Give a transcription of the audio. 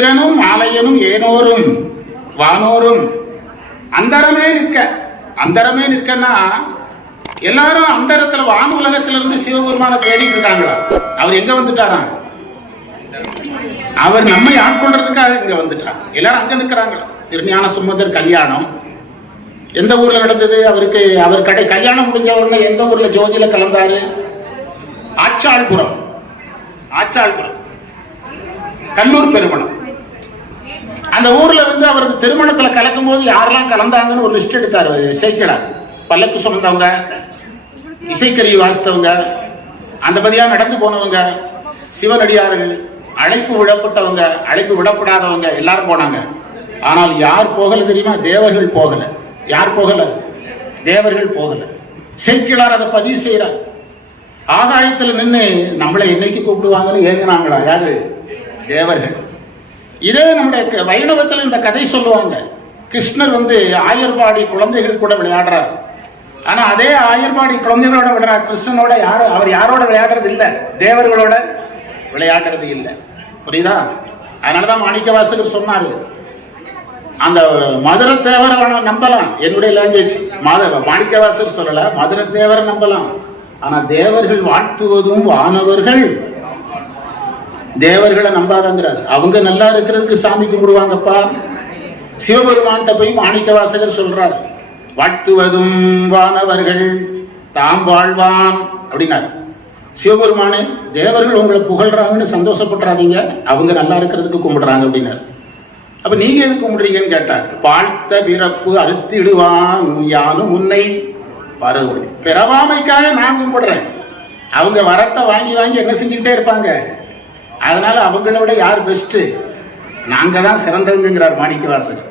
திறனும் ஆலயனும் ஏனோரும் வானோரும் அந்தரமே நிற்கன்னா எல்லாரும் அந்தரத்துல வான் உலகத்துல இருந்து சிவபெருமான தேடிட்டு இருக்காங்களா? அவர் எங்க வந்துட்டாராம்? அவர் நம்மை ஆட்கொள்றதுக்காக இங்க வந்துட்டார். எல்லாரும் அங்க நிற்கிறாங்க. திருஞான சம்பந்தர் கல்யாணம் எந்த ஊர்ல நடந்தது? அவர் கல்யாணம் முடிஞ்ச உடனே எந்த ஊர்ல ஜோதியில கலந்தாரு? ஆச்சாள்புரம் கல்லூர் பெருமணம். அந்த ஊர்ல அவருக்கு திருமணத்துல கலக்கும் போது யாரெல்லாம் கலந்தாங்கன்னு ஒரு லிஸ்ட் எடுத்தாரு இசைக்கலார். பல்லக்கு சுமந்தவங்க, இசைக்கருவி வாசித்தவங்க, அந்த பதியா நடந்து போனவங்க, சிவனடியார்கள், அழைப்பு விடப்பட்டவங்க, அழைப்பு விடப்படாதவங்க எல்லாரும் போனாங்க. ஆனால் யார் போகல தெரியுமா? தேவர்கள் போகல. யார் போகல? தேவர்கள் போகல. இசைக்கலார் அதை பதிவு செய்யறார். ஆகாயத்தில் நின்று நம்மளை என்னைக்கு கூப்பிடுவாங்கன்னு ஏங்கினாங்களா? யாரு? தேவர்கள். இதே நம்முடைய வைணவத்தில் இந்த கதை சொல்லுவாங்க. கிருஷ்ணர் ஆயர்பாடி குழந்தைகள் கூட விளையாடுறார். ஆனா அதே ஆயர்பாடி குழந்தைகளோட விளையாடுற கிருஷ்ணனோட அவர் யாரோட விளையாடுறது இல்லை, தேவர்களோட விளையாடுறது இல்லை. புரியுதா? அதனாலதான் மாணிக்கவாசகர் சொன்னாரு, அந்த மதுரை தேவரை நம்பலாம். என்னுடைய லாங்குவேஜ் மாணிக்கவாசகர் சொல்லல, மதுரை தேவரை நம்பலாம். ஆனா தேவர்கள் வாழ்த்துவதும் வானவர்கள் தேவர்களை நம்பாதங்கிறார். அவங்க நல்லா இருக்கிறதுக்கு சாமி கும்பிடுவாங்கப்பா. சிவபெருமான்கிட்ட போய் மாணிக்கவாசகர் சொல்றார், வாழ்த்துவதும் வானவர்கள் தாம் வாழ்வான் அப்படின்னாரு. சிவபெருமானே, தேவர்கள் உங்களை புகழ்றாங்கன்னு சந்தோஷப்படுறாதீங்க, அவங்க நல்லா இருக்கிறதுக்கு கும்பிடுறாங்க அப்படின்னாரு. அப்ப நீங்க எது கும்பிடுறீங்கன்னு கேட்டார். வாழ்த்த பிறப்பு அறுத்திடுவான் யானும் உன்னை பருவன். பிறவாமைக்காக நான் கும்பிடுறேன். அவங்க வரத்தை வாங்கி வாங்கி என்ன செஞ்சுக்கிட்டே இருப்பாங்க. அதனால அவங்கள விட யார் பெஸ்ட்? நாங்க தான் சிறந்தவங்கிறார் மாணிக்கவாசகர்.